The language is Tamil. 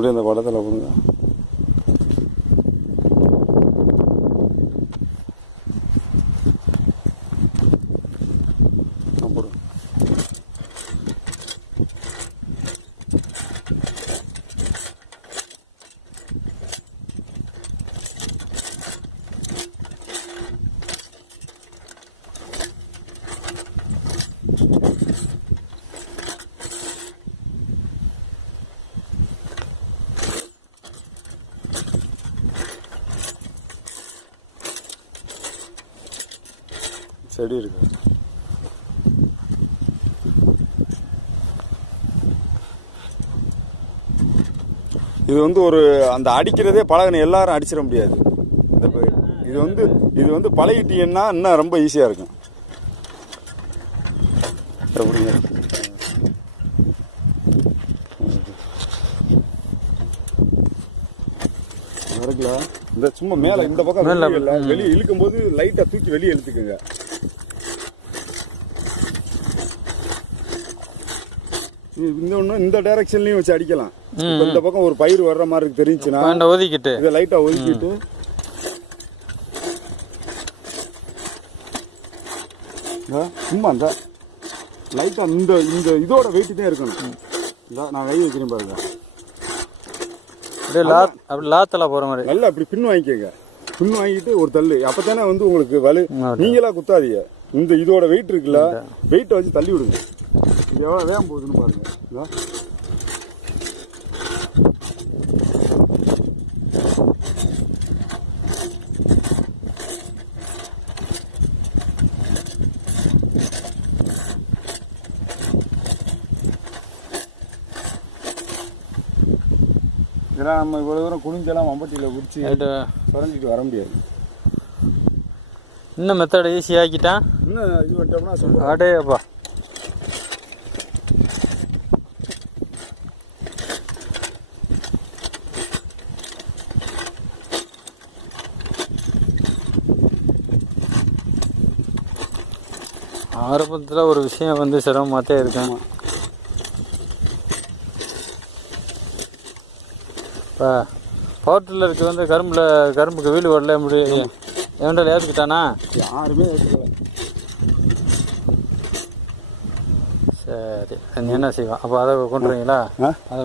அப்படியே அந்த படத்தில் போடுங்க. போடுங்க. செடி இருக்கு. இது வந்து ஒரு அந்த அடிக்கிறதே பழகின எல்லாரும் அடிச்சிட முடியாது. இது வந்து பழகிட்டீங்கன்னா இன்னும் ரொம்ப ஈஸியாக இருக்கும். எப்படிங்க இருக்குல்ல, இந்த சும்மா மேலே இந்த பக்கம் வெளியே இழுக்கும் போது லைட்டாக தூக்கி வெளியே இழுத்துக்குங்க. இந்த டைரக்ஷன்லயும் வச்சு அடிக்கலாம். இந்த பக்கம் ஒரு பயிர் வர்ற மாதிரி தெரிஞ்சுன்னா ஒதுக்கிட்டு இதை லைட்டா ஒதுக்கிட்டு சும்மா இந்த லைட்டா இந்த இதோட வெயிட்டு தான் இருக்கணும். நான் கை வைக்கிறேன் பாருங்க. அப்படி லாத்தலா போற மாதிரி நல்லா அப்படி பின் வாங்கிக்கங்க. பின் வாங்கிட்டு ஒரு தள்ளு. அப்பதானே வந்து உங்களுக்கு வலு. நீங்களா குத்தாதீங்க. இந்த இதோட வெயிட் இருக்குல்ல, வெயிட்டை வச்சு தள்ளி விடுங்க. எவ்வளோ வேகம் போகுதுன்னு பாருங்க. இதெல்லாம் நம்ம இவ்வளோ தூரம் குனிஞ்செல்லாம் மம்பட்டியில் பிடிச்சி குறைஞ்சிட்டு வர முடியாது. இன்னும் மெத்தட் ஈஸி ஆக்கிட்டான். இன்னும் இது பண்ணிட்டோம்னா சூப்பர். அடேப்பா, ஆரம்பத்தில் ஒரு விஷயம் வந்து சிரமமாகத்தே இருக்கும். இப்போ பவர் டில்லருக்கு வந்து கரும்புக்கு வீடு வரல முடியும். எவன்டால் ஏற்றுக்கிட்டானா? யாருமே ஏற்றுக்கல. சரி, என்ன செய்வோம் அப்போ அதை கொண்டுறீங்களா? அதை